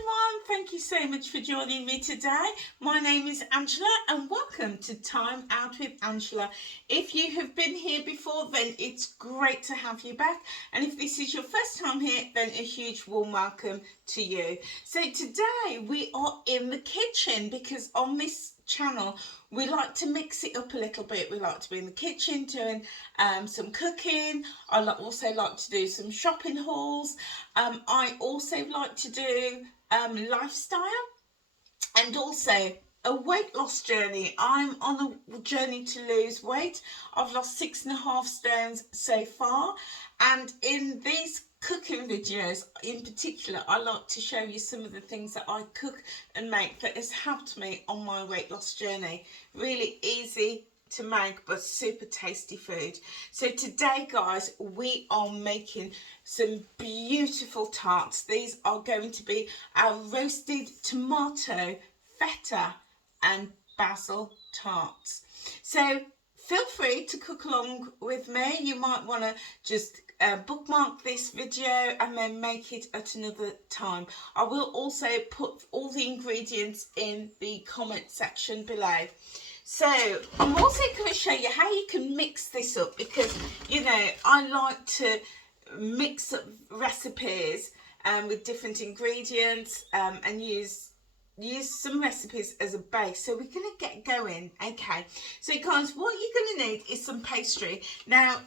everyone, thank you so much for joining me today. My name is Angela and welcome to Time Out with Angela. If you have been here before, then it's great to have you back, and if this is your first time here, then a huge warm welcome to you. So today we are in the kitchen because on this channel we like to mix it up a little bit. We like to be in the kitchen doing some cooking. I also like to do some shopping hauls. I also like to do lifestyle and also a weight loss journey. I'm on a journey to lose weight. I've lost 6.5 stones so far, and in these cooking videos in particular, I like to show you some of the things that I cook and make that has helped me on my weight loss journey. Really easy to make but super tasty food. So today guys, we are making some beautiful tarts. These are going to be our roasted tomato, feta and basil tarts. So feel free to cook along with me. You might want to just bookmark this video and then make it at another time. I will also put all the ingredients in the comment section below. So I'm also going to show you how you can mix this up, because you know I like to mix up recipes with different ingredients and use some recipes as a base. So we're going to get going. Okay, so guys, what you're going to need is some pastry. Now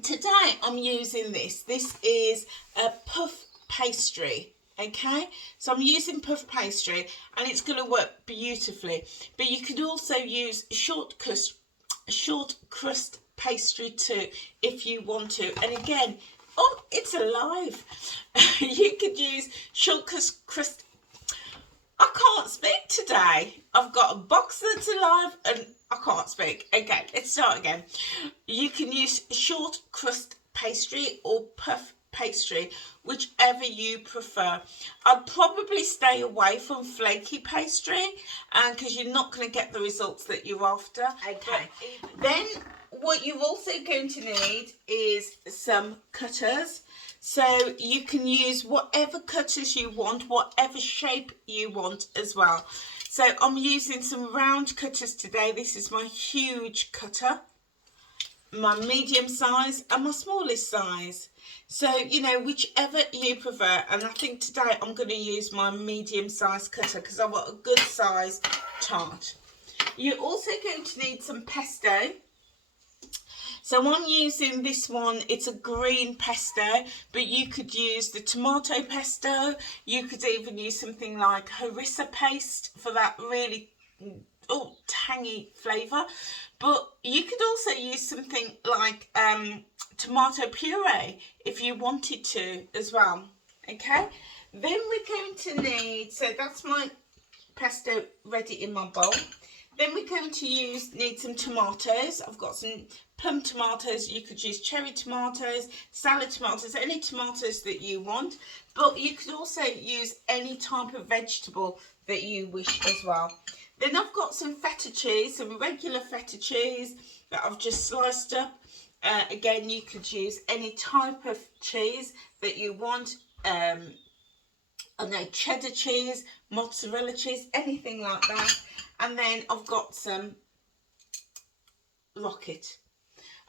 today I'm using this is a puff pastry. Okay, so I'm using puff pastry and it's going to work beautifully, but you could also use short crust pastry too if you want to. And again, oh, it's alive. You could use short crust. I can't speak today. I've got a box that's alive and I can't speak. Okay, let's start again. You can use short crust pastry or puff pastry, whichever you prefer. I'd probably stay away from flaky pastry because you're not going to get the results that you're after. Okay, then what you're also going to need is some cutters. So you can use whatever cutters you want, whatever shape you want as well. So I'm using some round cutters today. This is my huge cutter, my medium size and my smallest size. So, you know, whichever you prefer. And I think today I'm going to use my medium size cutter because I want a good size tart. You're also going to need some pesto. So I'm using this one, it's a green pesto, but you could use the tomato pesto. You could even use something like harissa paste for that really tangy flavour. But you could also use something like tomato puree if you wanted to as well. Okay, then we're going to need, so that's my pesto ready in my bowl. Then we're going to need some tomatoes. I've got some plum tomatoes. You could use cherry tomatoes, salad tomatoes, any tomatoes that you want. But you could also use any type of vegetable that you wish as well. Then I've got some feta cheese, some regular feta cheese that I've just sliced up. Again, you could use any type of cheese that you want. I know, cheddar cheese, mozzarella cheese, anything like that. And then I've got some rocket.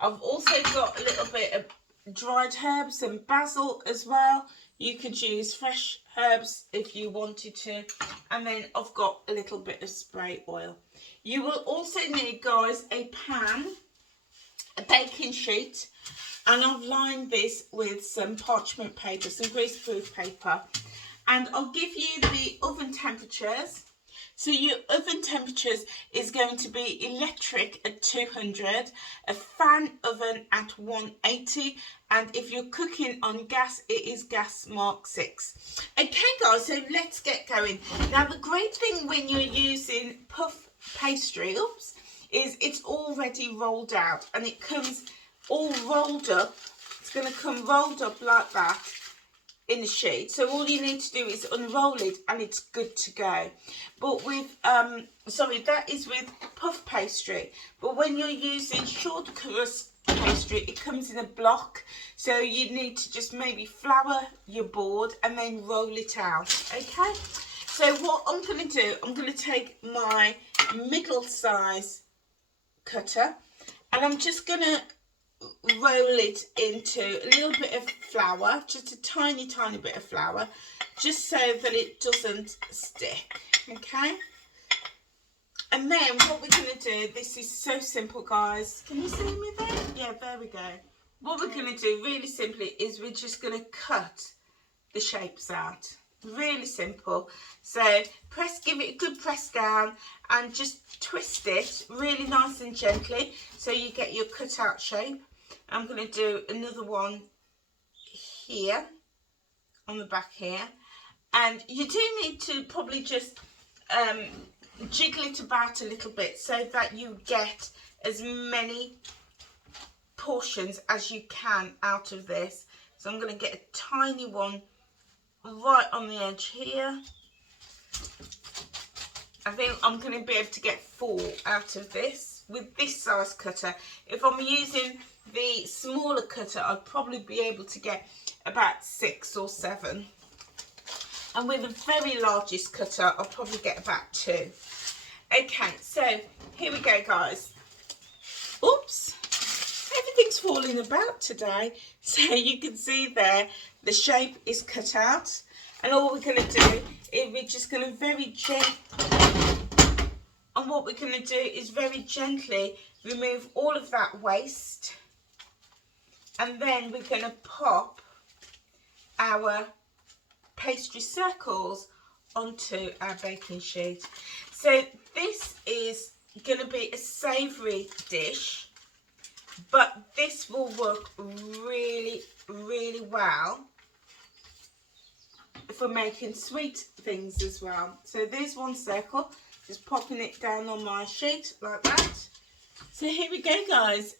I've also got a little bit of dried herbs and basil as well. You could use fresh herbs if you wanted to. And then I've got a little bit of spray oil. You will also need, guys, a pan, a baking sheet, and I've lined this with some parchment paper, some greaseproof paper. And I'll give you the oven temperatures. So your oven temperatures is going to be electric at 200, a fan oven at 180, and if you're cooking on gas, it is gas mark 6. Okay guys, so let's get going. Now the great thing when you're using puff pastry, is it's already rolled out and it comes all rolled up. It's going to come rolled up like that in the sheet. So all you need to do is unroll it and it's good to go. But with that is with puff pastry. But when you're using short crust pastry. It comes in a block, so you need to just maybe flour your board and then roll it out. Okay, so what I'm going to do, I'm going to take my middle size cutter and I'm just going to roll it into a little bit of flour, just a tiny bit of flour, just so that it doesn't stick. Okay, and then what we're going to do, this is so simple, guys. Can you see me there? Yeah, there we go. What we're going to do really simply is we're just going to cut the shapes out. Really simple. So give it a good press down and just twist it really nice and gently so you get your cut out shape. I'm going to do another one here on the back here, and you do need to probably just jiggle it about a little bit so that you get as many portions as you can out of this. So I'm going to get a tiny one right on the edge here. I think I'm going to be able to get 4 out of this with this size cutter. If I'm using the smaller cutter, I'd probably be able to get about 6 or 7. And with the very largest cutter, I'll probably get about 2. Okay, so here we go, guys. Oops, everything's falling about today. So you can see there, the shape is cut out. And all we're going to do is we're just going to very gently remove all of that waste. And then we're going to pop our pastry circles onto our baking sheet. So this is going to be a savoury dish, but this will work really, really well for making sweet things as well. So there's one circle, just popping it down on my sheet like that. So here we go, guys.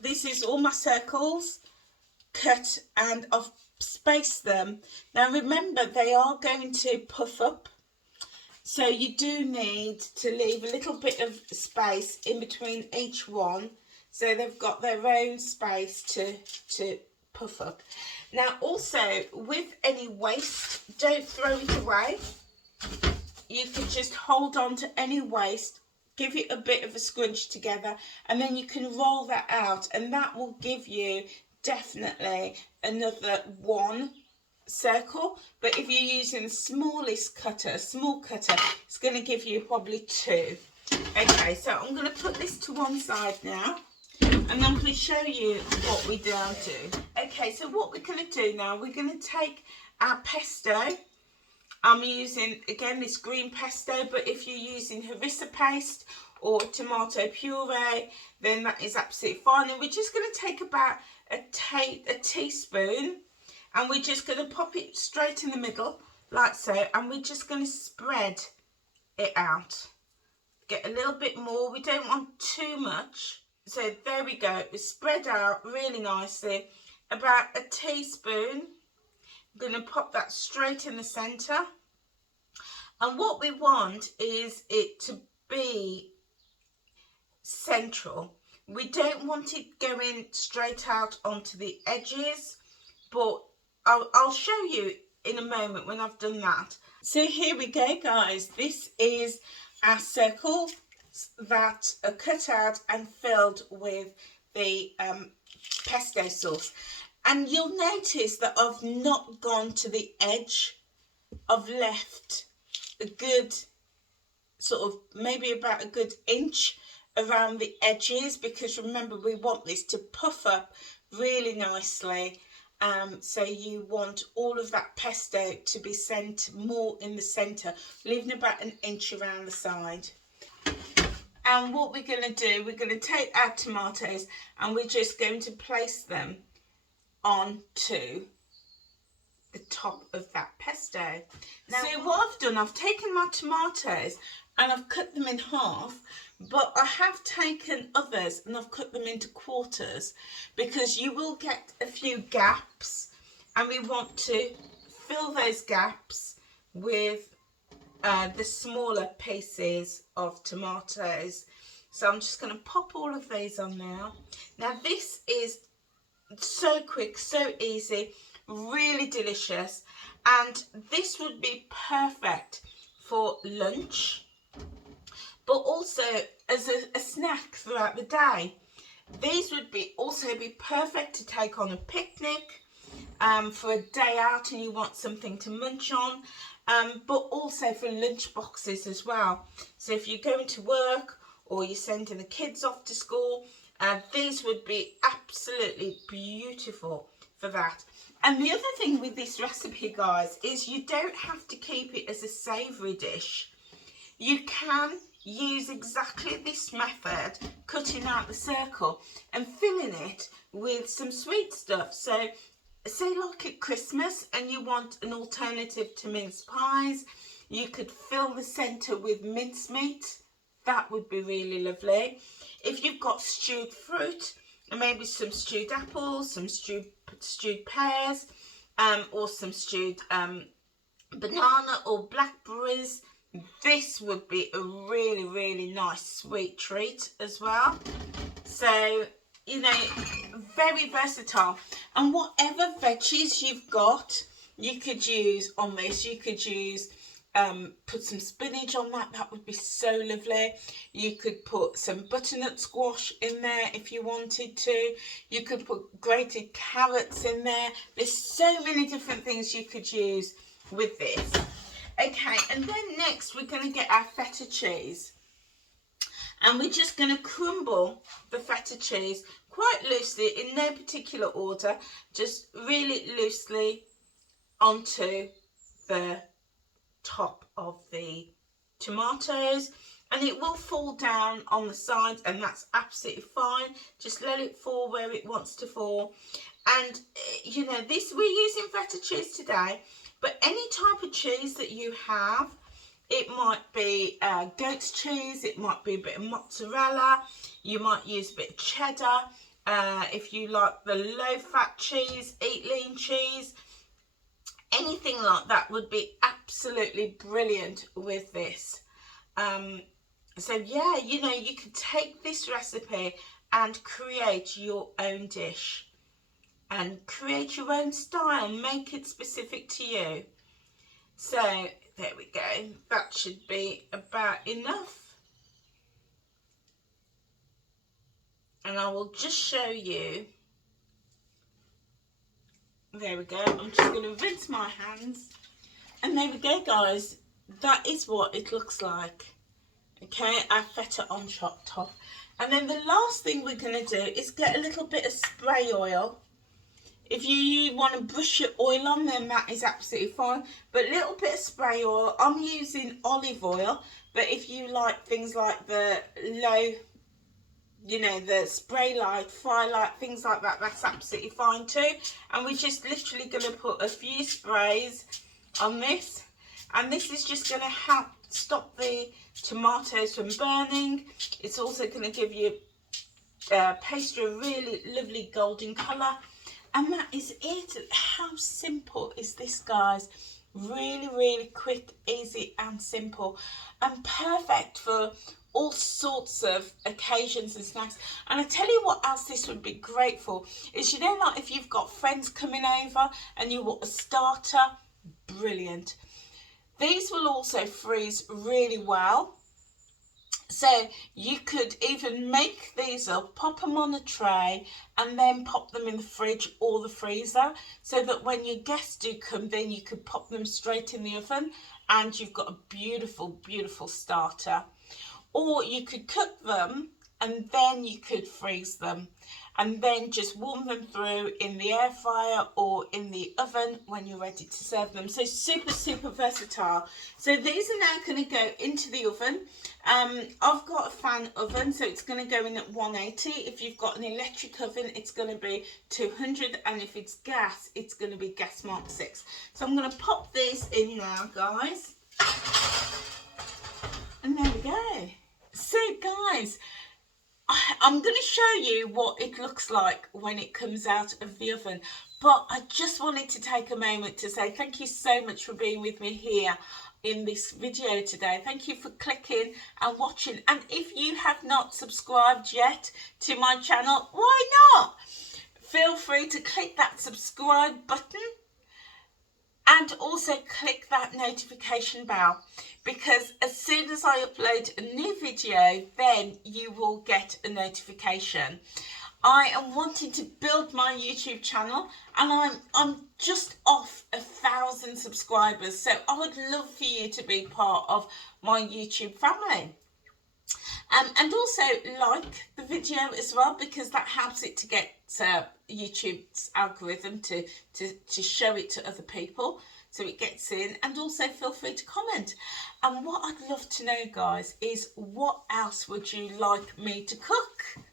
This is all my circles cut, and I've spaced them. Now remember, they are going to puff up, so you do need to leave a little bit of space in between each one, so they've got their own space to puff up. Now also, with any waste, don't throw it away. You can just hold on to any waste, give it a bit of a scrunch together, and then you can roll that out, and that will give you definitely another 1 circle. But if you're using the smallest cutter, a small cutter, it's going to give you probably 2. Okay, so I'm going to put this to one side now, and I'm going to show you what we now do. Okay, so what we're going to do now, we're going to take our pesto. I'm using, again, this green pesto, but if you're using harissa paste or tomato puree, then that is absolutely fine. And we're just going to take about a teaspoon, and we're just going to pop it straight in the middle, like so, and we're just going to spread it out. Get a little bit more, we don't want too much. So there we go, it's spread out really nicely. About a teaspoon. I'm going to pop that straight in the centre. And what we want is it to be central. We don't want it going straight out onto the edges, but I'll show you in a moment when I've done that. So here we go, guys. This is our circle that are cut out and filled with the pesto sauce. And you'll notice that I've not gone to the edge. I've left a good sort of maybe about a good inch around the edges, because remember, we want this to puff up really nicely. So you want all of that pesto to be sent more in the centre, leaving about an inch around the side. And what we're going to do, we're going to take our tomatoes and we're just going to place them onto the top of that pesto. Now, so what I've done, I've taken my tomatoes and I've cut them in half, but I have taken others and I've cut them into quarters, because you will get a few gaps and we want to fill those gaps with the smaller pieces of tomatoes. So I'm just going to pop all of these on now. Now this is so quick, so easy, really delicious, and this would be perfect for lunch, but also as a snack throughout the day. These would also be perfect to take on a picnic, for a day out and you want something to munch on, but also for lunch boxes as well. So if you're going to work or you're sending the kids off to school, these would be absolutely beautiful for that. And the other thing with this recipe, guys, is you don't have to keep it as a savoury dish. You can use exactly this method, cutting out the circle and filling it with some sweet stuff. So say like at Christmas and you want an alternative to mince pies, you could fill the centre with mincemeat. That would be really lovely. If you've got stewed fruit, and maybe some stewed apples, some stewed pears, or some stewed banana or blackberries, this would be a really, really nice sweet treat as well. So, you know, very versatile. And whatever veggies you've got, you could use on this. You could use, put some spinach on that. That would be so lovely. You could put some butternut squash in there if you wanted to. You could put grated carrots in there. There's so many different things you could use with this. Okay, and then next we're going to get our feta cheese. And we're just going to crumble the feta cheese quite loosely, in no particular order, just really loosely onto the top of the tomatoes, and it will fall down on the sides, and that's absolutely fine. Just let it fall where it wants to fall. And you know, this, we're using feta cheese today, but any type of cheese that you have, it might be goat's cheese, it might be a bit of mozzarella, you might use a bit of cheddar, if you like the low fat cheese, eat lean cheese, anything like that would be absolutely brilliant with this. So yeah, you know, you could take this recipe and create your own dish and create your own style, make it specific to you. So there we go, that should be about enough. And I will just show you. There we go, I'm just going to rinse my hands. And there we go, guys, that is what it looks like. Okay, our feta on top. And then the last thing we're going to do is get a little bit of spray oil. If you want to brush your oil on, then that is absolutely fine. But a little bit of spray oil. I'm using olive oil. But if you like things like the low, you know, the spray light, fire light, things like that, that's absolutely fine too. And we're just literally going to put a few sprays on this. And this is just going to help stop the tomatoes from burning. It's also going to give you pastry a really lovely golden colour. And that is it. How simple is this, guys? Really, really quick, easy and simple. And perfect for all sorts of occasions and snacks. And I tell you what else this would be great for is, you know, like if you've got friends coming over and you want a starter, brilliant. These will also freeze really well. So you could even make these up, pop them on a tray and then pop them in the fridge or the freezer, so that when your guests do come, then you could pop them straight in the oven and you've got a beautiful, beautiful starter. Or you could cook them and then you could freeze them and then just warm them through in the air fryer or in the oven when you're ready to serve them. So super, super versatile. So these are now going to go into the oven. I've got a fan oven, so it's going to go in at 180. If you've got an electric oven, it's going to be 200, and if it's gas, it's going to be gas mark 6. So I'm going to pop these in now, guys. And there we go. So guys, I'm going to show you what it looks like when it comes out of the oven. But I just wanted to take a moment to say thank you so much for being with me here in this video today. Thank you for clicking and watching. And if you have not subscribed yet to my channel, why not? Feel free to click that subscribe button and also click that notification bell, because as soon as I upload a new video, then you will get a notification. I am wanting to build my YouTube channel, and I'm just off 1,000 subscribers, so I would love for you to be part of my YouTube family. And also like the video as well, because that helps it to get YouTube's algorithm to show it to other people, so it gets in. And also feel free to comment. And what I'd love to know, guys, is what else would you like me to cook?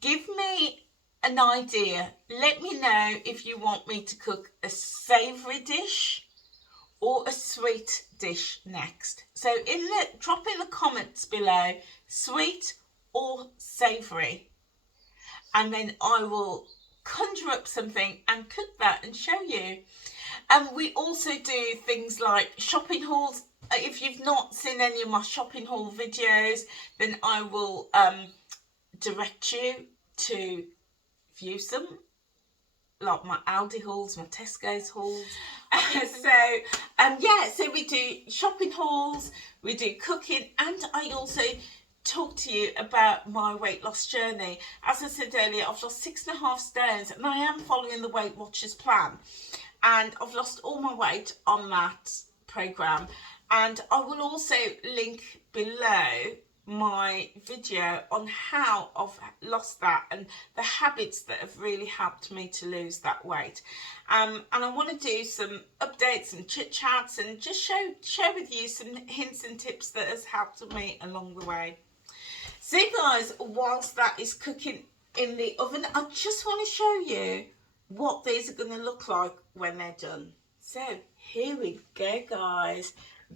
Give me an idea. Let me know if you want me to cook a savoury dish or a sweet dish next. So drop in the comments below, sweet or savoury, and then I will conjure up something and cook that and show you. And we also do things like shopping hauls. If you've not seen any of my shopping haul videos, then I will direct you to view some, like my Aldi hauls, my Tesco's hauls. So we do shopping hauls, we do cooking, and I also talk to you about my weight loss journey. As I said earlier, I've lost 6.5 stones, and I am following the Weight Watchers plan, and I've lost all my weight on that program. And I will also link below my video on how I've lost that and the habits that have really helped me to lose that weight. And I want to do some updates and chit chats and just share with you some hints and tips that has helped me along the way. So guys, whilst that is cooking in the oven, I just want to show you what these are going to look like when they're done. So here we go, guys.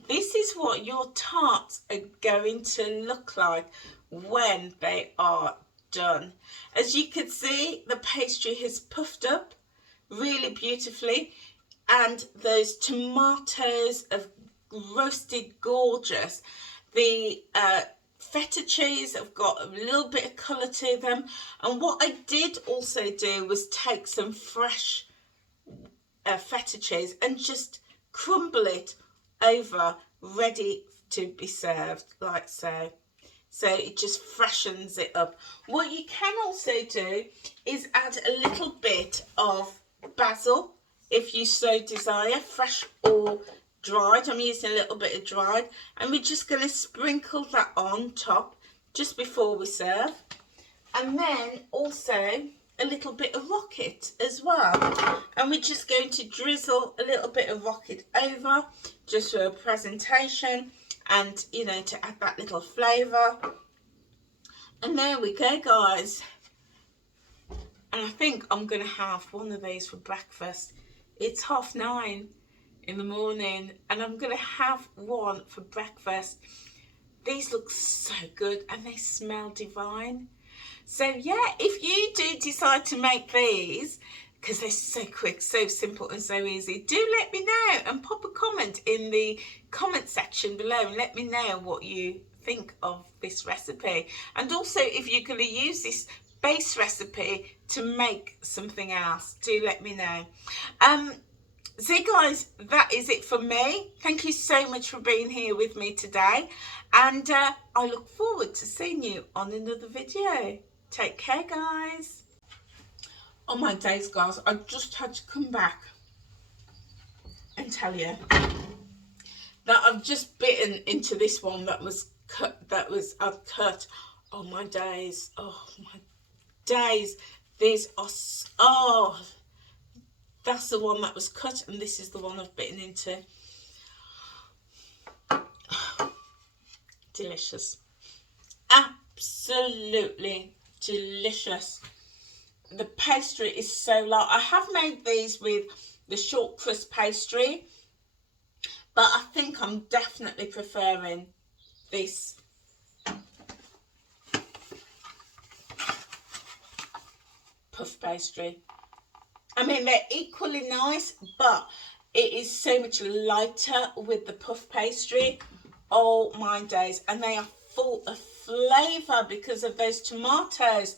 This is what your tarts are going to look like when they are done. As you can see, the pastry has puffed up really beautifully, and those tomatoes have roasted gorgeous. The feta cheese have got a little bit of colour to them. And what I did also do was take some fresh feta cheese and just crumble it over, ready to be served, like so. So it just freshens it up. What you can also do is add a little bit of basil, if you so desire, fresh or dried. I'm using a little bit of dried, and we're just going to sprinkle that on top just before we serve. And then also a little bit of rocket as well, and we're just going to drizzle a little bit of rocket over just for a presentation, and you know, to add that little flavour. And there we go, guys. And I think I'm gonna have one of these for breakfast. It's 9:30 in the morning, and I'm gonna have one for breakfast. These look so good and they smell divine. So yeah, if you do decide to make these, because they're so quick, so simple and so easy, do let me know and pop a comment in the comment section below and let me know what you think of this recipe. And also, if you're going to use this base recipe to make something else, do let me know. So guys, that is it for me. Thank you so much for being here with me today, and I look forward to seeing you on another video. Take care, guys. Oh my days, guys, I just had to come back and tell you that I've just bitten into this one that was cut, I've cut. Oh my days, oh my days. These are, oh, that's the one that was cut, and this is the one I've bitten into. Delicious. Absolutely delicious. The pastry is so light. I have made these with the short crust pastry, but I think I'm definitely preferring this puff pastry. I mean, they're equally nice, but it is so much lighter with the puff pastry. Oh my days. And they are full of flavour because of those tomatoes.